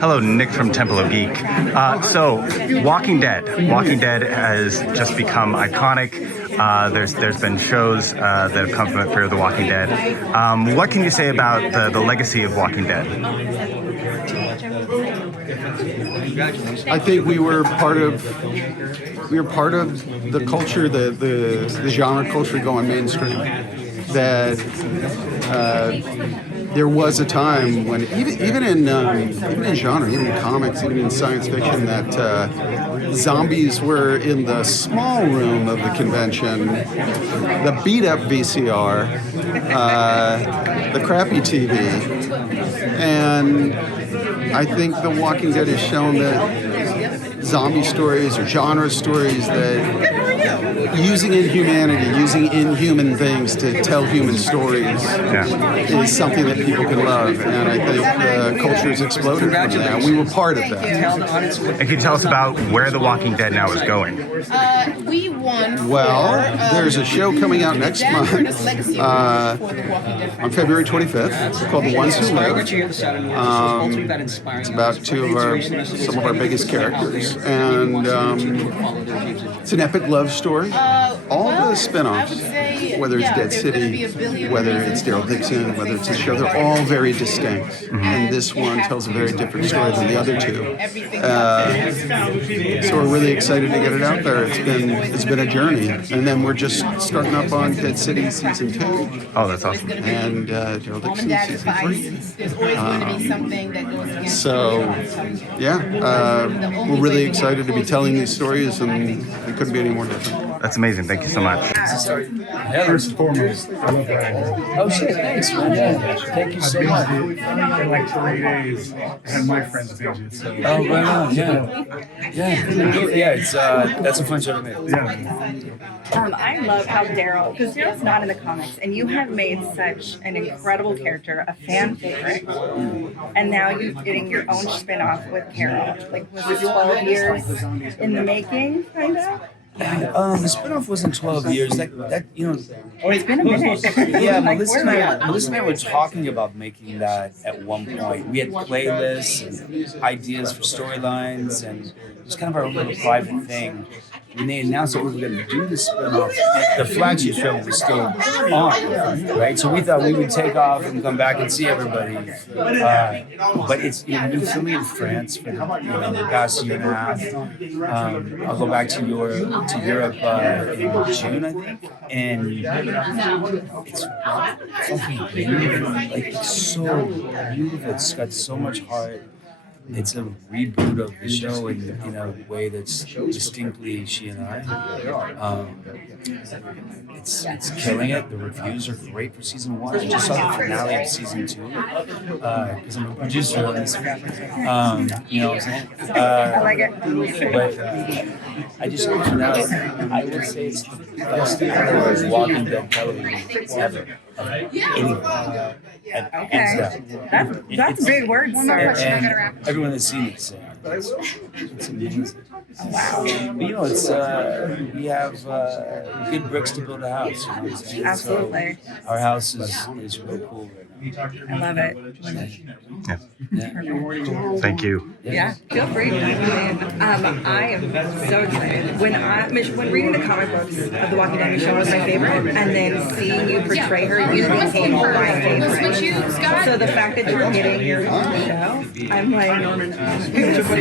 Hello, Nick from Temple of Geek. So, Walking Dead. Walking Dead has just become iconic. There's been shows that have come from Fear of the Walking Dead. What can you say about the legacy of Walking Dead? I think we were part of the culture, the genre culture going mainstream. That there was a time when even in genre, even in comics, even in science fiction, that zombies were in the small room of the convention, the beat up VCR, the crappy TV, and I think The Walking Dead has shown that zombie stories or genre stories that using inhumanity, using inhuman things to tell human stories is something that people can love. And I think the culture has exploded from that. We were part of that. And can you tell us about where The Walking Dead now is going? We won. Well, there's a show coming out next month on February 25th called The Ones Who Live. It's about some of our biggest characters. And it's an epic love story. All the spin-offs, whether it's Dead City, whether it's Daryl Dixon, whether it's a show, they're all very distinct. Mm-hmm. And this one tells a very different story than the other two. So we're really excited to get it out there. It's been a journey. And then we're just starting up on Dead City Season 2. Oh, that's awesome. And Daryl Dixon Season 3. There's always going to be something that goes against. So, we're really excited to be telling these stories, and it couldn't be any more different. That's amazing. Thank you so much. First and foremost, I love that. Oh shit, thanks, man. Yeah. Thank you so much. In like 3 days, I had my friends binge it. So. Oh, right on, yeah, it's that's a fun show to make. Yeah. I love how Daryl, because Daryl's not in the comics, and you have made such an incredible character, a fan favorite, and now you're getting your own spin-off with Carol. Like, was it 12 years in the making, kind of? The spinoff wasn't 12 years. That you know. Oh, it's been a minute. Yeah, like, Melissa and I were talking about making that at one point. We had playlists and ideas for storylines, and it was kind of our own little private thing. When they announced that we were going to do the spinoff, the flagship show was still on, right? So we thought we would take off and come back and see everybody. But it's we're filming in France for the past year and a half. I'll go back to Europe in June, I think, and it's fucking beautiful. Like, it's so beautiful. It's got so much heart. It's a reboot of the show in a way that's distinctly she and I. It's killing it. The reviews are great for season 1. I just saw the finale of season 2 because I'm a producer on this. You know what I'm saying? I like it. But I just saw the finale. I would say it's the best Walking Dead television ever. Okay. That's big words, sir. And everyone that's seen it saying it's amazing. Oh, wow. But it's we have good bricks to build a house. You know what I'm saying? Absolutely. So our house is real cool right I love it. now. Thank you. Yeah, feel free. I am so excited. When reading the comic books of The Walking Dead, Michonne was my favorite, and then seeing you portray her, you became my favorite. So the fact that you're getting your own show, I'm like,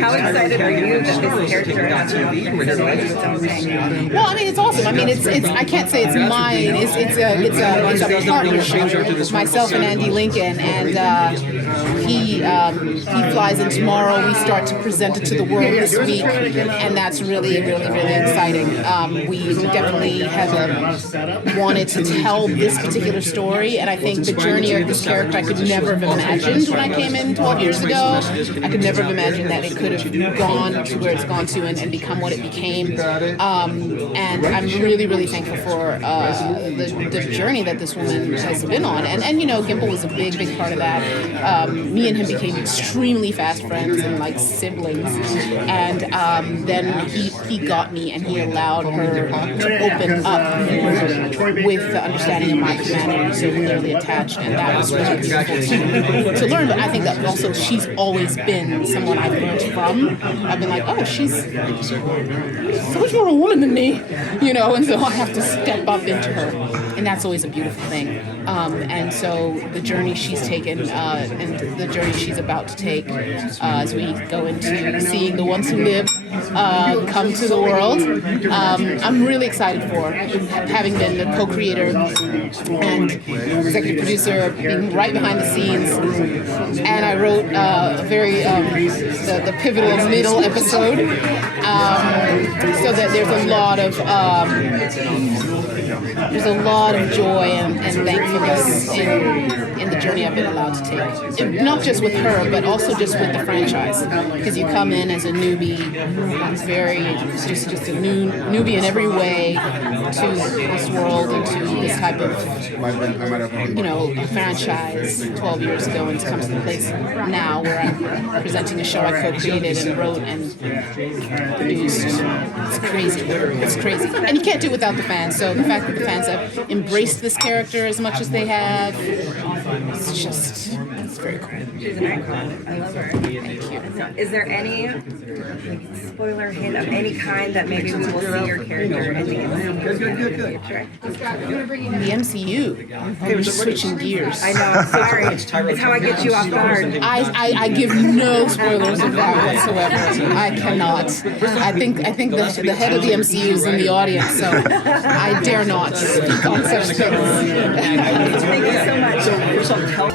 how excited are you that this character has its own thing? Well, I mean, it's awesome. I mean, it's I can't say it's mine. It's a partnership. Myself and Andy Lincoln, and he flies in tomorrow. We start to present it to the world this week, and that's really, really, really exciting. We definitely have wanted to tell this particular story, and I think the journey of this character I could never have imagined when I came in 12 years ago. I could never have imagined that it could have gone to where it's gone to and become what it became. And I'm really, really thankful for the journey that this woman has been on. And Gimple was a big, big part of that. Me and him became extremely fast friends and like siblings. And then he got me and he allowed her to open up with the understanding of my humanity, so clearly attached. And that was really beautiful to learn. But I think that also she's always been someone I've learned from. I've been like, oh, she's so much more a woman than me, you know, and so I have to step up into her. And that's always a beautiful thing. And so the journey she's taken and the journey she's about to take as we go into seeing the ones who live come to the world, I'm really excited for, having been the co-creator and executive producer, being right behind the scenes. And I wrote a very the pivotal middle episode, so that there's a lot of joy and thankfulness in the journey I've been allowed to take. And not just with her, but also just with the franchise. Because you come in as a newbie, just a newbie in every way to this world and to this type of, you know, a franchise 12 years ago, and to come to the place now where I'm presenting a show I co-created and wrote and produced. It's crazy. It's crazy. And you can't do it without the fans. So the fact that the fans have embraced this character as much as they have, it's very cool. She's an icon. I love her. Thank you. Is there any spoiler hint of any kind that maybe we will see your character in the future? The MCU. We're switching gears. I know, I'm sorry. It's how I get you off guard. I give no spoilers of that whatsoever. I cannot. I think the head of the MCU is in the audience, so I dare not speak on such things. Thank you so much. So, first off, tell